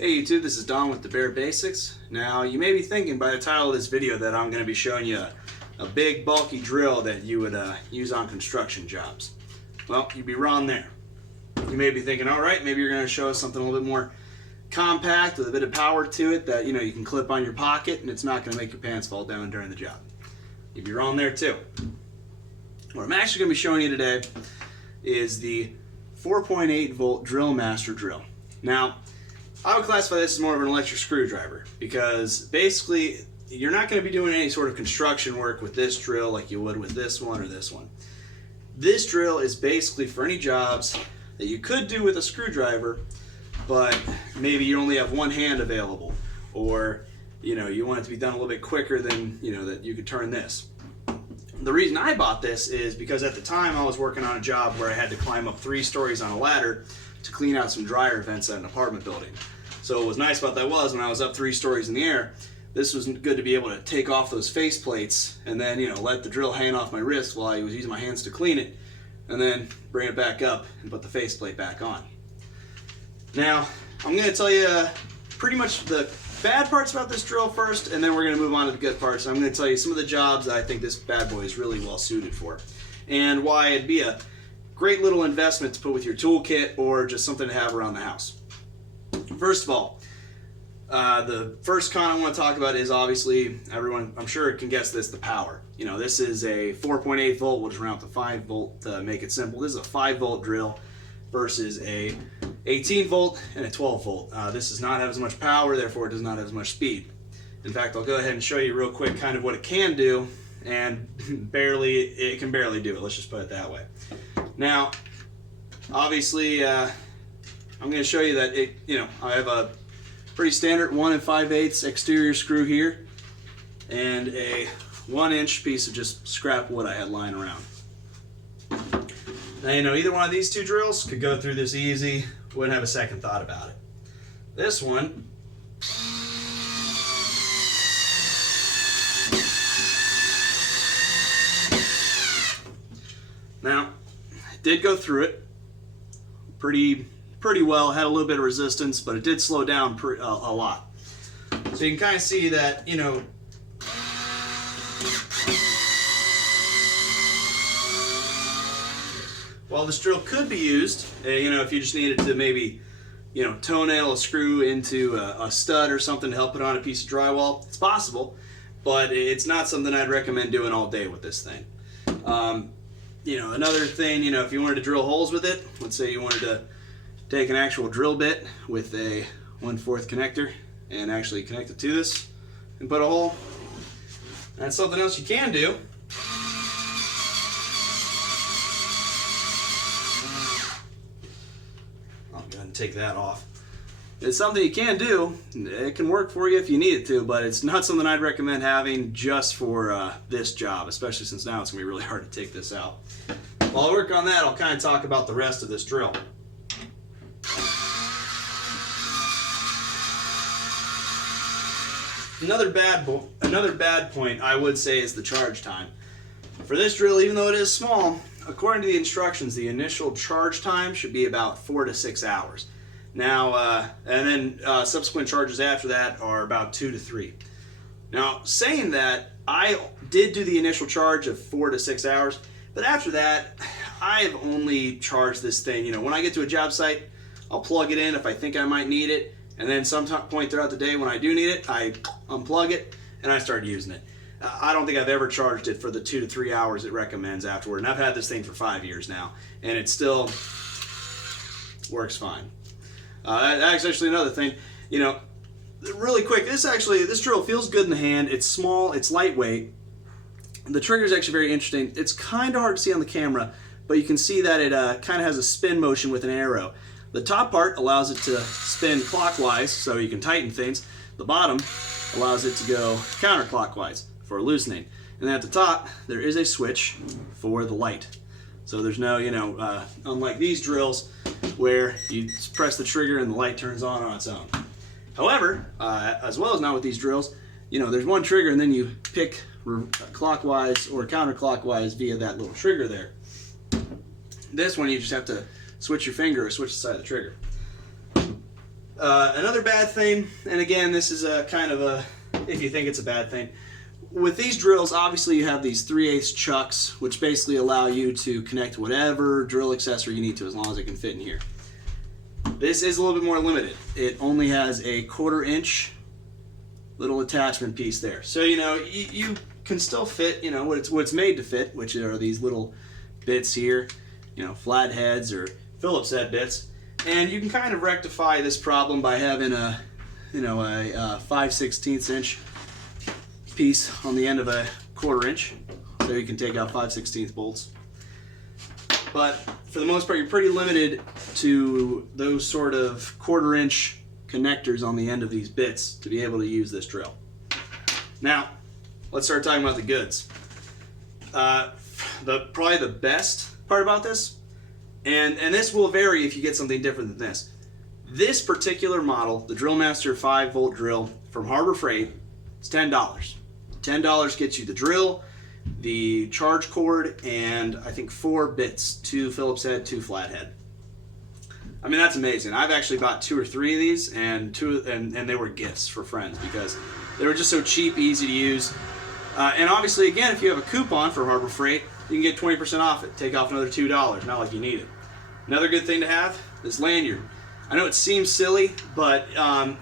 Hey YouTube, this is Don with the Bare Basics. Now you may be thinking by the title of this video that I'm going to be showing you a big bulky drill that you would use on construction jobs. Well, you'd be wrong there. You may be thinking, alright, maybe you're going to show us something a little bit more compact with a bit of power to it that you can clip on your pocket and it's not going to make your pants fall down during the job. You'd be wrong there too. What I'm actually going to be showing you today is the 4.8 volt Drillmaster drill. Now, I would classify this as more of an electric screwdriver because basically you're not going to be doing any sort of construction work with this drill like you would with this one or this one. This drill is basically for any jobs that you could do with a screwdriver, but maybe you only have one hand available, or you want it to be done a little bit quicker than that you could turn this. The reason I bought this is because at the time I was working on a job where I had to climb up 3 stories on a ladder to clean out some dryer vents at an apartment building. So what was nice about that was when I was up 3 stories in the air, this was good to be able to take off those face plates and then let the drill hang off my wrist while I was using my hands to clean it, and then bring it back up and put the face plate back on. Now I'm going to tell you pretty much the bad parts about this drill first, and then we're going to move on to the good parts. I'm going to tell you some of the jobs that I think this bad boy is really well suited for, and why it'd be a great little investment to put with your toolkit or just something to have around the house. First of all, the first con I want to talk about is obviously, everyone I'm sure can guess this, the power. This is a 4.8 volt, we'll just round to 5 volt to make it simple. This is a 5 volt drill versus a 18 volt and a 12 volt. This does not have as much power, therefore it does not have as much speed. In fact, I'll go ahead and show you real quick kind of what it can do, and it can barely do it, let's just put it that way. Now, obviously, I'm going to show you that I have a pretty standard 1 5/8 exterior screw here, and a 1-inch piece of just scrap wood I had lying around. Now, either one of these 2 drills could go through this easy, wouldn't have a second thought about it. This one, now, did go through it pretty well, had a little bit of resistance, but it did slow down a lot. So you can kind of see that, while this drill could be used, if you just needed to maybe, toenail a screw into a stud or something to help put on a piece of drywall, it's possible, but it's not something I'd recommend doing all day with this thing. Another thing, if you wanted to drill holes with it, let's say you wanted to take an actual drill bit with a 1/4 connector and actually connect it to this and put a hole, that's something else you can do. I'll go ahead and take that off. It's something you can do. It can work for you if you need it to, but it's not something I'd recommend having just for this job, especially since now it's going to be really hard to take this out. While I work on that, I'll kind of talk about the rest of this drill. Another bad point I would say is the charge time. For this drill, even though it is small, according to the instructions, the initial charge time should be about 4 to 6 hours. Now, and then subsequent charges after that are about 2 to 3. Now, saying that, I did do the initial charge of 4 to 6 hours, but after that, I've only charged this thing. When I get to a job site, I'll plug it in if I think I might need it, and then some point throughout the day when I do need it, I unplug it and I start using it. I don't think I've ever charged it for the 2 to 3 hours it recommends afterward, and I've had this thing for 5 years now, and it still works fine. That's actually another thing, really quick, this drill feels good in the hand. It's small, it's lightweight. The trigger is actually very interesting. It's kind of hard to see on the camera, but you can see that it kind of has a spin motion with an arrow. The top part allows it to spin clockwise, so you can tighten things. The bottom allows it to go counterclockwise for loosening. And then at the top, there is a switch for the light. So there's no, unlike these drills where you press the trigger and the light turns on its own. However, as well as not with these drills, there's one trigger and then you pick clockwise or counterclockwise via that little trigger there. This one you just have to switch your finger or switch the side of the trigger. Another bad thing, and again, this is a kind of a, if you think it's a bad thing, with these drills, obviously you have these 3/8 chucks, which basically allow you to connect whatever drill accessory you need to, as long as it can fit in here. This is a little bit more limited. It only has a 1/4 inch little attachment piece there. So, you know, you can still fit, you know, what it's made to fit, which are these little bits here, you know, flat heads or Phillips head bits. And you can kind of rectify this problem by having a, you know, a 5/16 inch piece on the end of a 1/4 inch, so you can take out 5/16 bolts. But for the most part, you're pretty limited to those sort of 1/4 inch connectors on the end of these bits to be able to use this drill. Now, let's start talking about the goods. Probably the best part about this, and this will vary if you get something different than this. This particular model, the Drillmaster 5-volt drill from Harbor Freight, it's $10. $10 gets you the drill, the charge cord, and I think 4 bits, 2 Phillips head, 2 flathead. I mean, that's amazing. I've actually bought 2 or 3 of these, and they were gifts for friends because they were just so cheap, easy to use. And obviously, again, if you have a coupon for Harbor Freight, you can get 20% off it. Take off another $2, not like you need it. Another good thing to have, this lanyard. I know it seems silly, but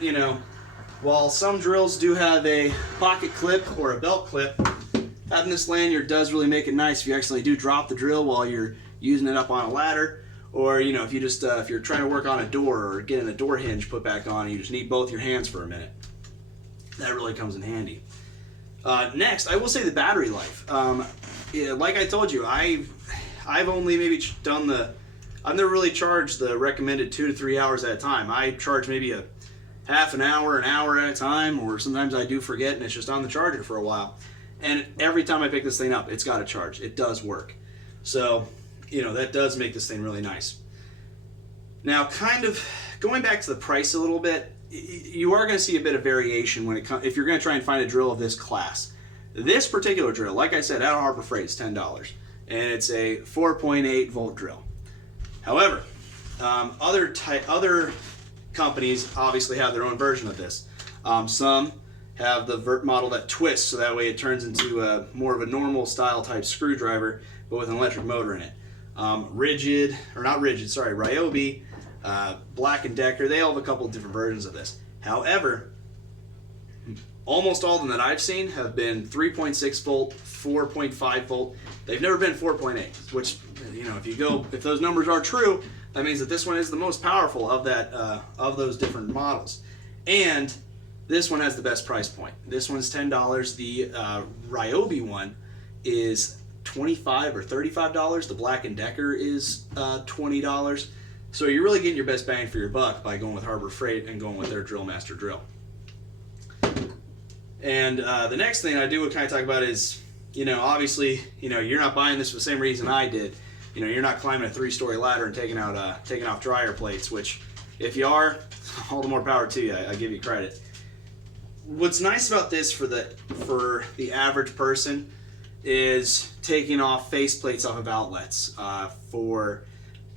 you know, while some drills do have a pocket clip or a belt clip, having this lanyard does really make it nice if you accidentally do drop the drill while you're using it up on a ladder, or you know, if you just if you're trying to work on a door or getting a door hinge put back on and you just need both your hands for a minute. That really comes in handy. Next, I will say the battery life. Yeah, like I told you, I've only maybe done I've never really charged the recommended 2 to 3 hours at a time. I charge maybe a half an hour at a time, or sometimes I do forget and it's just on the charger for a while. And every time I pick this thing up, it's got a charge. It does work. So, you know, that does make this thing really nice. Now, kind of going back to the price a little bit, you are going to see a bit of variation when it comes, if you're going to try and find a drill of this class. This particular drill, like I said, out of Harbor Freight, is $10, and it's a 4.8 volt drill. However, other companies obviously have their own version of this. Some have the vert model that twists, so that way it turns into more of a normal style type screwdriver, but with an electric motor in it. Ryobi, Black & Decker, they all have a couple of different versions of this. However, almost all of them that I've seen have been 3.6 volt, 4.5 volt. They've never been 4.8, which, you know, if those numbers are true, that means that this one is the most powerful of of those different models. And this one has the best price point. This one's $10. The Ryobi one is $25 or $35. The Black & Decker is $20. So you're really getting your best bang for your buck by going with Harbor Freight and going with their Drillmaster drill. And the next thing I do want to kind of talk about is, you know, obviously, you know, you're not buying this for the same reason I did. You know, you're not climbing a 3-story ladder and taking off dryer plates, which if you are, all the more power to you. I give you credit. What's nice about this for the average person is taking off face plates off of outlets, for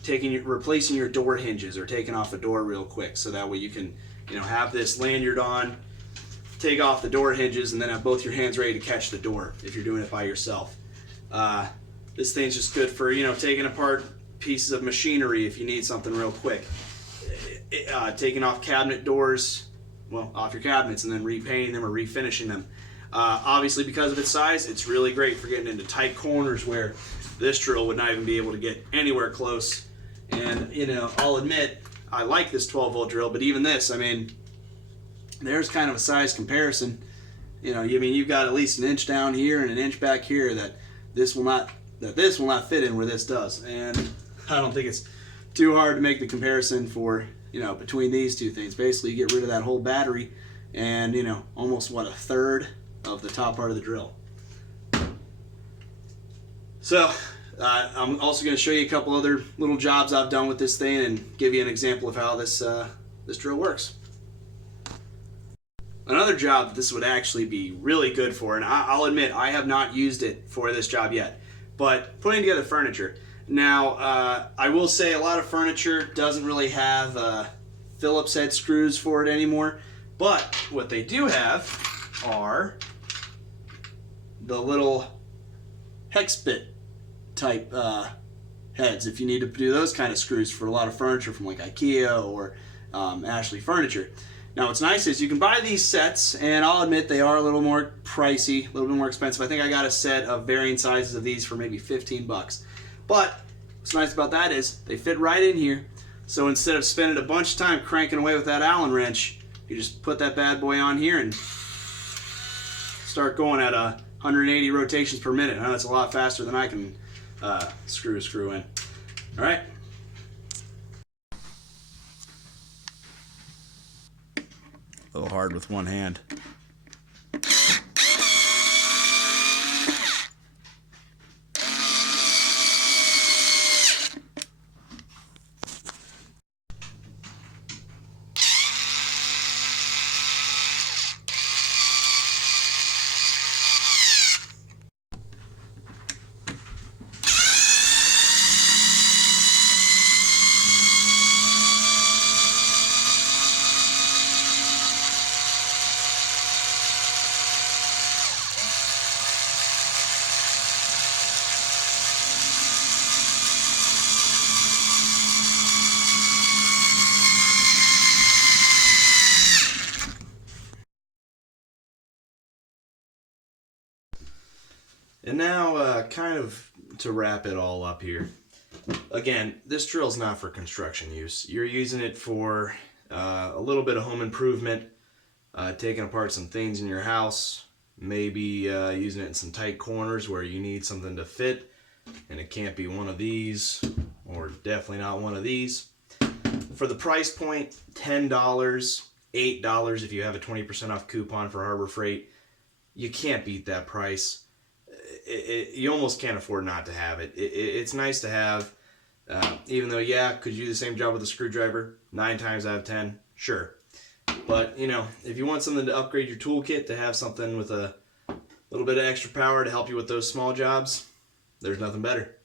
replacing your door hinges or taking off a door real quick, so that way you can, you know, have this lanyard on, take off the door hinges, and then have both your hands ready to catch the door if you're doing it by yourself. This thing's just good for, you know, taking apart pieces of machinery if you need something real quick. Taking off cabinet doors, well, off your cabinets, and then repainting them or refinishing them. Obviously, because of its size, it's really great for getting into tight corners where this drill would not even be able to get anywhere close. And, you know, I'll admit, I like this 12-volt drill, but even this, I mean, there's kind of a size comparison. You know, I mean, you've got at least an inch down here and an inch back here that this will not fit in where this does. And I don't think it's too hard to make the comparison for, you know, between these two things. Basically, you get rid of that whole battery and, you know, almost, what, a third of the top part of the drill. So, I'm also going to show you a couple other little jobs I've done with this thing and give you an example of how this drill works. Another job that this would actually be really good for, and I'll admit I have not used it for this job yet, but putting together furniture. Now, I will say a lot of furniture doesn't really have Phillips head screws for it anymore. But what they do have are the little hex bit type heads if you need to do those kind of screws for a lot of furniture from like IKEA or Ashley Furniture. Now what's nice is you can buy these sets, and I'll admit they are a little more pricey, a little bit more expensive. I think I got a set of varying sizes of these for maybe 15 bucks. But what's nice about that is they fit right in here. So instead of spending a bunch of time cranking away with that Allen wrench, you just put that bad boy on here and start going at 180 rotations per minute. I know that's a lot faster than I can screw a screw in. All right. A little hard with one hand. And now, kind of to wrap it all up here. Again, this drill's not for construction use. You're using it for a little bit of home improvement, taking apart some things in your house, maybe using it in some tight corners where you need something to fit, and it can't be one of these, or definitely not one of these. For the price point, $10, $8 if you have a 20% off coupon for Harbor Freight, you can't beat that price. You almost can't afford not to have it. It's nice to have, even though, yeah, could you do the same job with a screwdriver? 9 times out of 10, sure. But, you know, if you want something to upgrade your toolkit, to have something with a little bit of extra power to help you with those small jobs, there's nothing better.